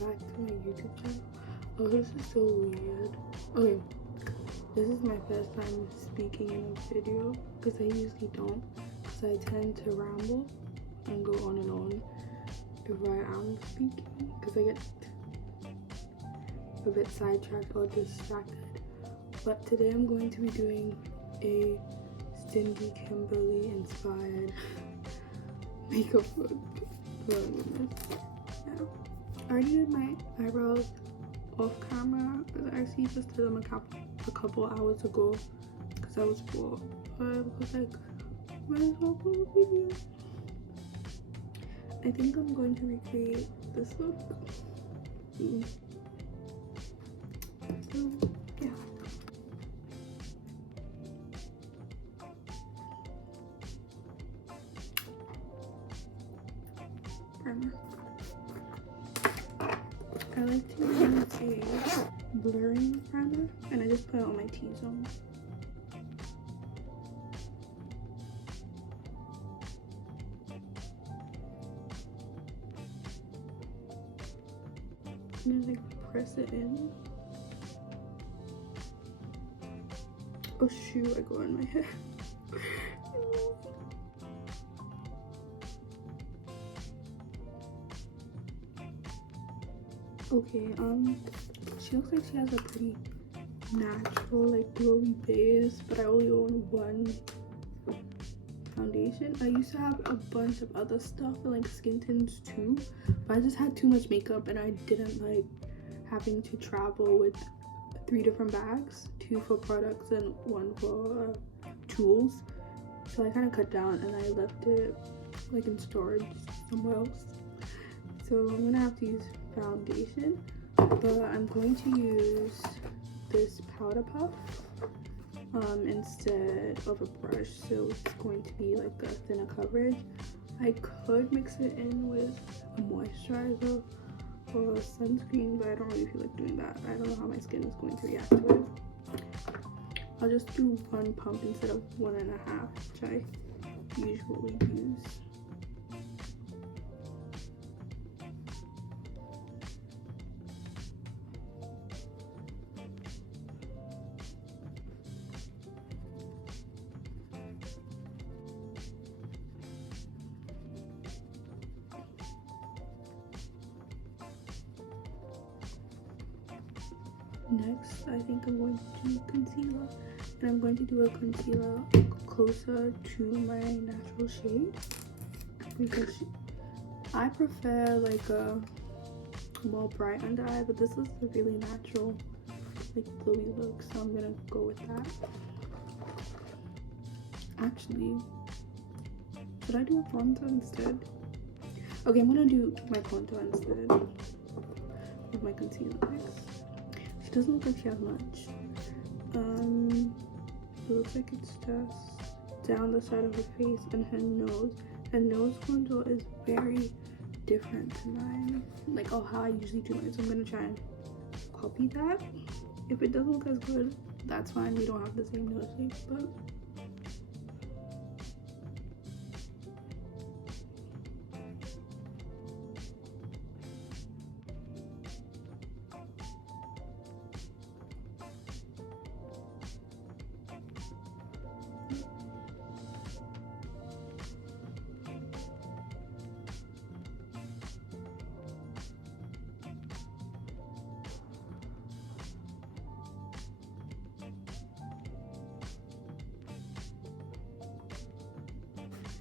back to my YouTube channel. Oh, this is so weird. Okay, this is my first time speaking in a video because I usually don't, because I tend to ramble and go on and on if I am speaking because I get a bit sidetracked or distracted. But today I'm going to be doing a Cindy Kimberly inspired makeup look. Oh goodness. Yeah. I already did my eyebrows off camera, but I actually just did them a couple hours ago because I was bored. But I was like, might as well do a video. I think I'm going to recreate this look. So yeah. Primer. I like to use a blurring primer, and I just put it on my T-zone. And then like press it in. Oh shoot, I go in my head. Okay, she looks like she has a pretty natural, like glowy base, but I only own one foundation. I used to have a bunch of other stuff and like skin tints too, but I just had too much makeup and I didn't like having to travel with 3 different bags, 2 for products and 1 for tools. So I kind of cut down and I left it like in storage somewhere else. So I'm gonna have to use foundation, but I'm going to use this powder puff instead of a brush, so it's going to be like a thinner coverage. I could mix it in with a moisturizer or a sunscreen, but I don't really feel like doing that. I don't know how my skin is going to react to it. I'll just do 1 pump instead of 1.5, which I usually use. Next, I think I'm going to do concealer, and I'm going to do a concealer closer to my natural shade because I prefer like a more bright under eye, but this is a really natural, like glowy look, so I'm gonna go with that. Actually, should I do a contour instead? Okay, I'm gonna do my contour instead of my concealer next. She doesn't look like she has much. It looks like it's just down the side of her face and her nose. Her nose contour is very different to mine, like how I usually do mine. So I'm gonna try and copy that. If it doesn't look as good, that's fine. We don't have the same nose shape, but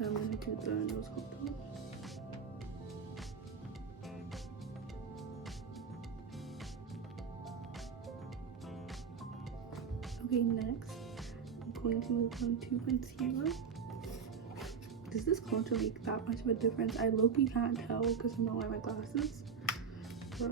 I'm gonna do the nose contour. Okay, next I'm going to move on to concealer. Does this contour make that much of a difference? I low-key can't tell because I'm not wearing my glasses. But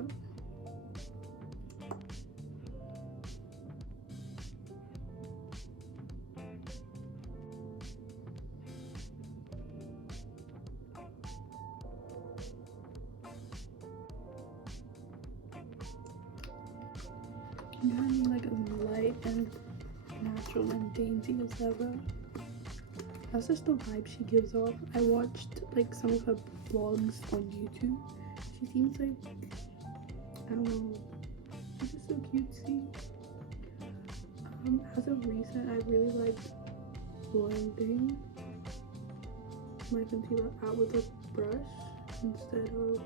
I'm trying to be like as light and natural and dainty as ever. That's just the vibe she gives off. I watched like some of her vlogs on YouTube. She seems like I don't know. She's just so cutesy. As of recent, I really liked blending my concealer out with a brush instead of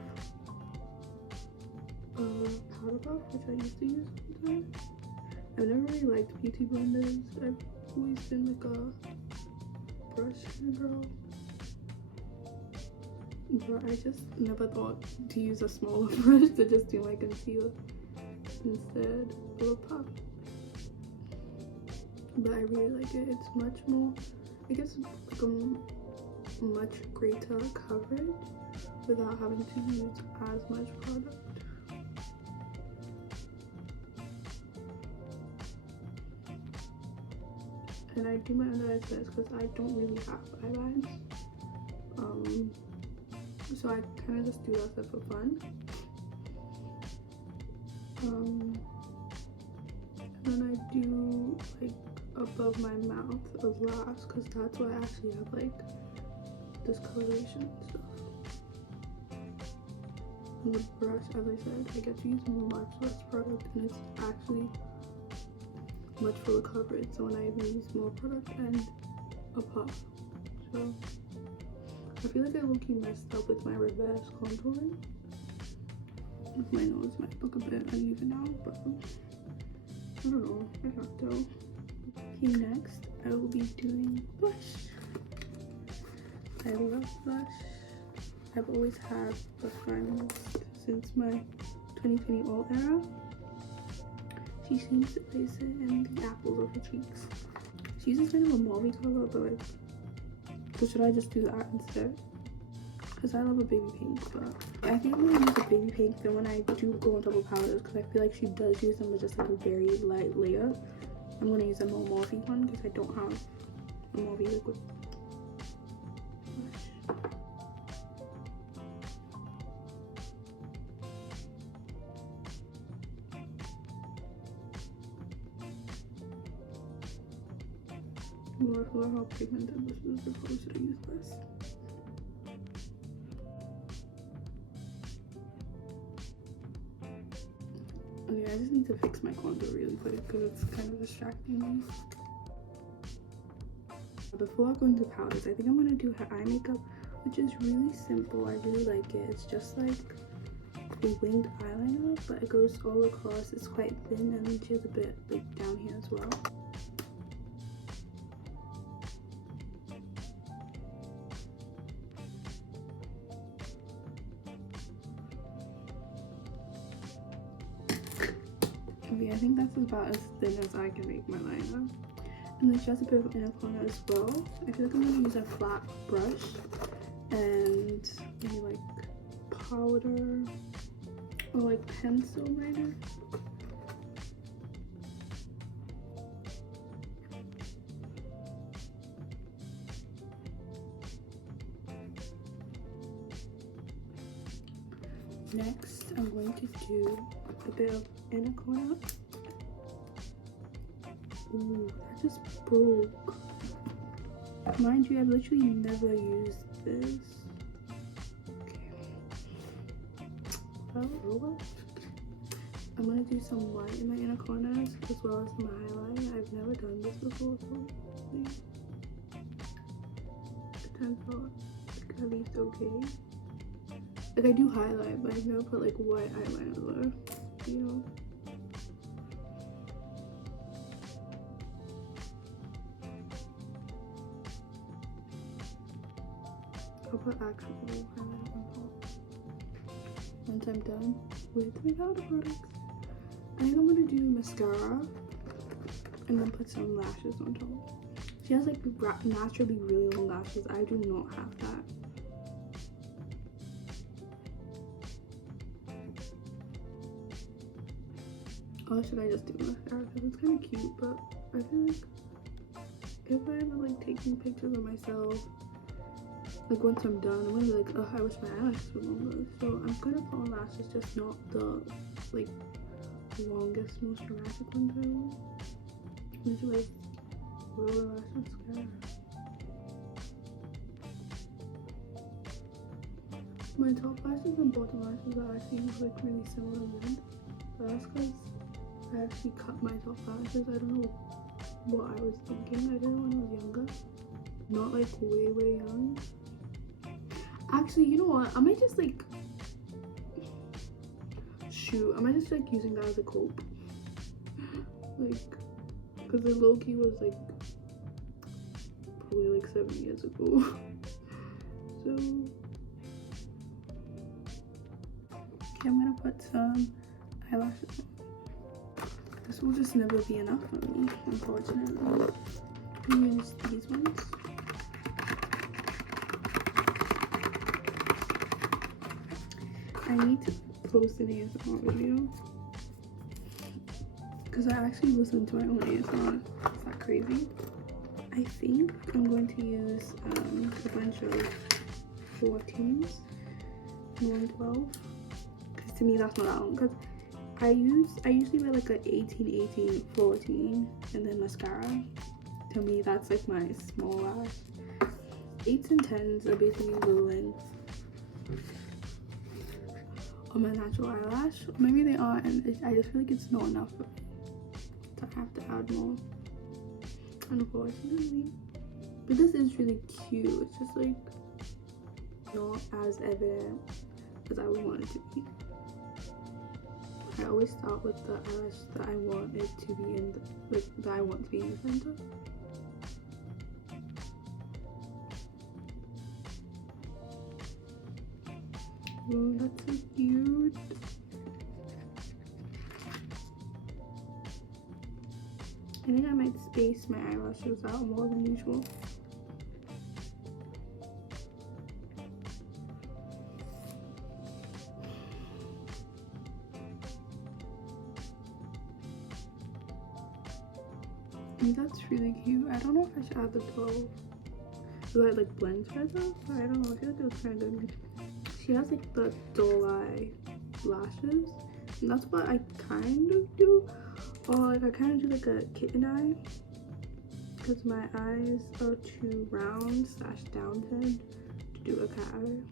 powder puff, which I used to use sometimes. I've never really liked beauty blenders. I've always been like a brush girl. But I just never thought to use a smaller brush to just do my concealer instead of a puff. But I really like it. It's much more, I guess, like a much greater coverage without having to use as much product. And I do my under eyes first because I don't really have eyelines. So I kind of just do that stuff for fun. And then I do like above my mouth of last because that's where I actually have like discoloration and stuff. And the brush, as I said, I get to use much less product and it's actually much fuller coverage, so when I even use more product and a puff. So I feel like I low-key messed up with my reverse contouring. My nose might look a bit uneven now, but I don't know, I can't tell. Okay, next I will be doing blush. I love blush. I've always had blush primer since my 2020 all era. She seems to place it in the apples of her cheeks. She uses kind of a mauve color, but like, so should I just do that instead? Because I love a baby pink, but I think I'm gonna use a baby pink then when I do go on top of powders, because I feel like she does use them with just like a very light layer. I'm gonna use a more mauve one because I don't have a mauve liquid. I forgot how pigmented this is, so probably should I use this? Okay, I just need to fix my contour really quick because it's kind of distracting me. Before I go into powders, I think I'm gonna do her eye makeup, which is really simple. I really like it. It's just like a winged eyeliner, but it goes all across. It's quite thin, and then she has a bit like down here as well. Okay, I think that's about as thin as I can make my liner. And then she has a bit of inner corner as well. I feel like I'm gonna use a flat brush and maybe like powder or like pencil liner. Next, I'm going to do a bit of inner corner. Ooh, that just broke. Mind you, I've literally never used this. Okay. Well, I'm gonna do some white in my inner corners as well as my highlight. I've never done this before, so it turns out like, at least okay. Like I do highlight, but I've never put like white eyeliner, you know. I'll put actual highlight on top once I'm done with my powder products. I think I'm gonna do mascara and then put some lashes on top. She has like naturally really long lashes. I do not have that. Or should I just do mascara? Because it's kind of cute, but I feel like if I ever like taking pictures of myself, like once I'm done, I'm gonna be like, oh, I wish my eyelashes were longer. So I'm gonna put on lashes, just not the like longest, most dramatic ones I want. I'm just like roller lash mascara. My top lashes and bottom lashes are actually like really similar length. But that's because I actually cut my top lashes. I don't know what I was thinking. I did it when I was younger. Not like way young. Actually, you know what? I might just like I might just like using that as a cope. Like, because the low-key was like probably like 7 years ago. So okay, I'm gonna put some eyelashes on. This will just never be enough for me, unfortunately. I'm gonna use these ones. I need to post an ASMR video because I actually listen to my own ASMR. Is that crazy? I think I'm going to use a bunch of 14s and 112 because to me that's not that long. Because I usually wear like a 18, 18, 14 and then mascara. To me that's like my small lash. 8s and 10s are basically the length on my natural eyelash. Maybe they are, and I just feel like it's not enough for me, so I have to add more, unfortunately. But this is really cute. It's just like not as evident as I would want it to be. I always start with the eyelash that I want it to be in the, like that I want to be in the center. Oh, that's so cute. I think I might space my eyelashes out more than usual. I think that's really cute. I don't know if I should add the 12. So that like blends better? I don't know. I feel like it looks kind of good. She has like the dull eye lashes, and that's what I kind of do. Or like I kind of do like a kitten eye because my eyes are too round / downward to do a cat eye.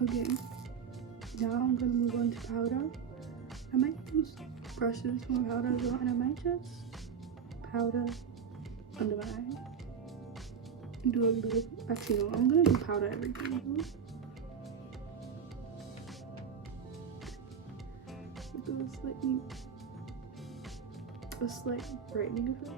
Okay, now I'm gonna move on to powder. I might use brushes for powder as well, and I might just powder under my eye. Do a little, actually no, I'm gonna do powder everything. Do a slight brightening effect.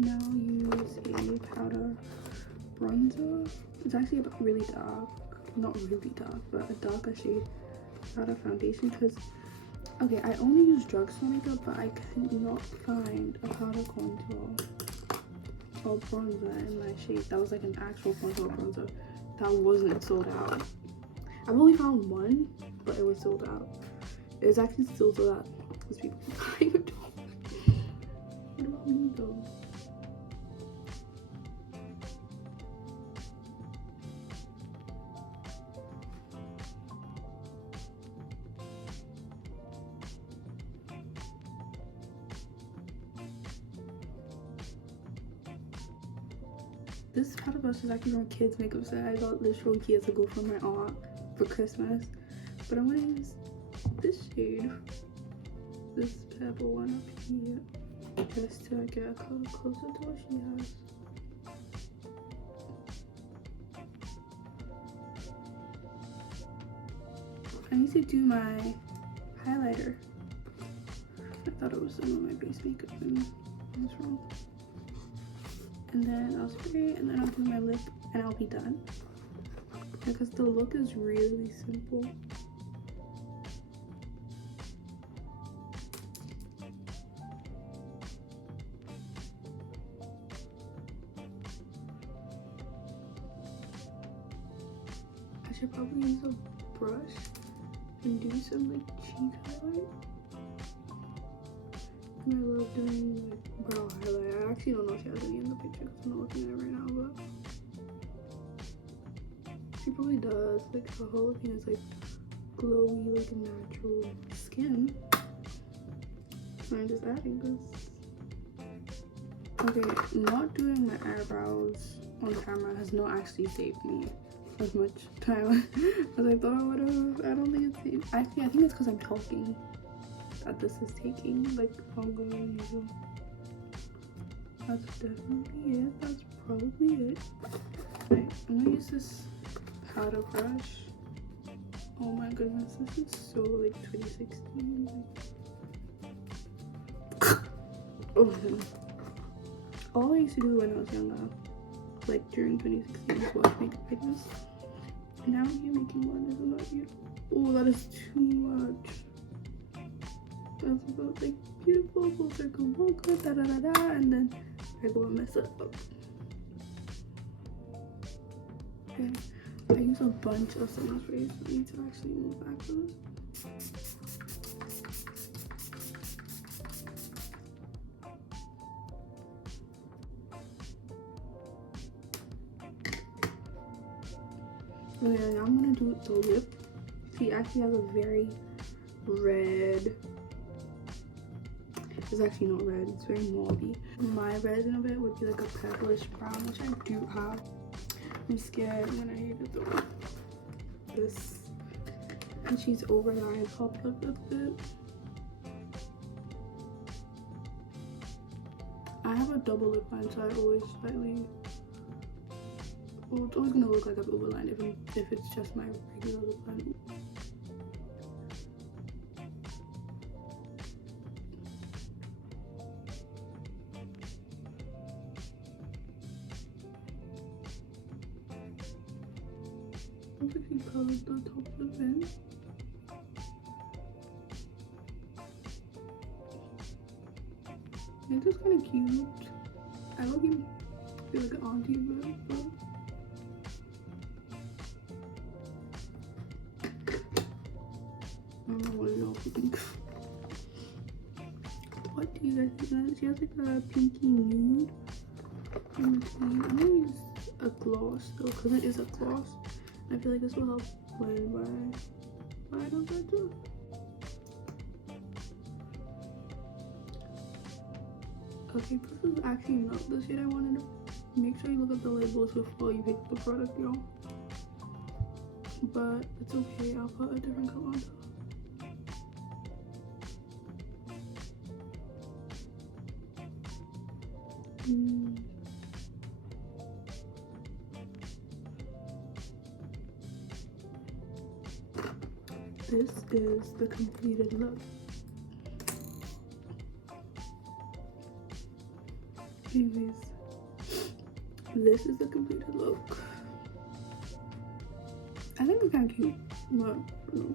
Now use a powder bronzer. It's actually really dark, not really dark, but a darker shade powder foundation. Because okay, I only use drugstore makeup, but I cannot find a powder contour or bronzer in my shade that was like an actual contour bronzer that wasn't sold out. I've only found one, but it was sold out. It was actually still sold out because people were buying it. What about me though? This powder brush is actually from a kids makeup set. I got this from years ago from my aunt for Christmas. But I'm gonna use this shade, this purple one up here, just to get a color closer to what she has. I need to do my highlighter. I thought it was some of my base makeup and I was wrong. And then I'll spray, and then I'll do my lip, and I'll be done. Because the look is really simple. I should probably use a brush and do some like cheek highlight. And I love doing like brow highlight. I actually don't know if she has any in the picture because I'm not looking at it right now, but she probably does. Like her whole thing is like glowy, like natural skin. So I'm just adding this. Okay, not doing my eyebrows on camera has not actually saved me as much time as I thought I would have. I don't think it's saved. Actually, I think it's because I'm talking that this is taking like longer than usual. That's definitely it. That's probably it. Right, I'm gonna use this powder brush. Oh my goodness, this is so like 2016. Oh. All I used to do when I was younger, like during 2016, was watch makeup videos. And now I'm here making one. Isn't that beautiful? Oh, that is too much. That's about like beautiful, full circle, mocha, da da da da, and then I go and mess it up. Okay, I use a bunch of setting sprays. I need to actually move back to this. Okay, now I'm gonna do the lip. She actually has a very red. It's actually not red, it's very mauvey. My version of it would be like a purplish brown, which I do have. I'm scared when I hate it though. This. And she's overlined top lip with it. I have a double lip line, so I always slightly. Well, it's always gonna look like I've overlined if it's just my regular lip line. Looks like she colored the top lip in. It's just kind of cute. I look him feel like an auntie, but I don't know what y'all think. What do you guys think? She has like a pinky nude in between. I'm gonna use a gloss though, because it is a gloss. I feel like this will help blend by I don't that too. Okay, this is actually not the shade I wanted to. Make sure you look at the labels before you pick the product, y'all. But it's okay, I'll put a different color on top. This is the completed look. Anyways, this is the completed look. I think it's kind of cute, but I don't know.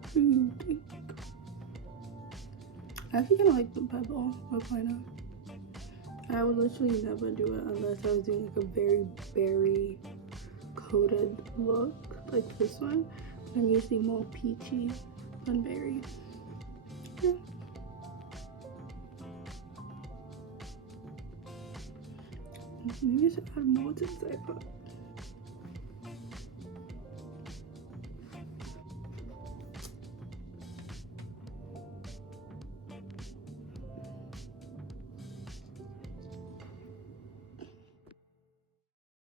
What do you think? I actually kind of like the pebble, but why not? I would literally never do it unless I was doing like a very berry coated look like this one. But I'm usually more peachy than berry. Yeah. Maybe I should add more to this, I thought.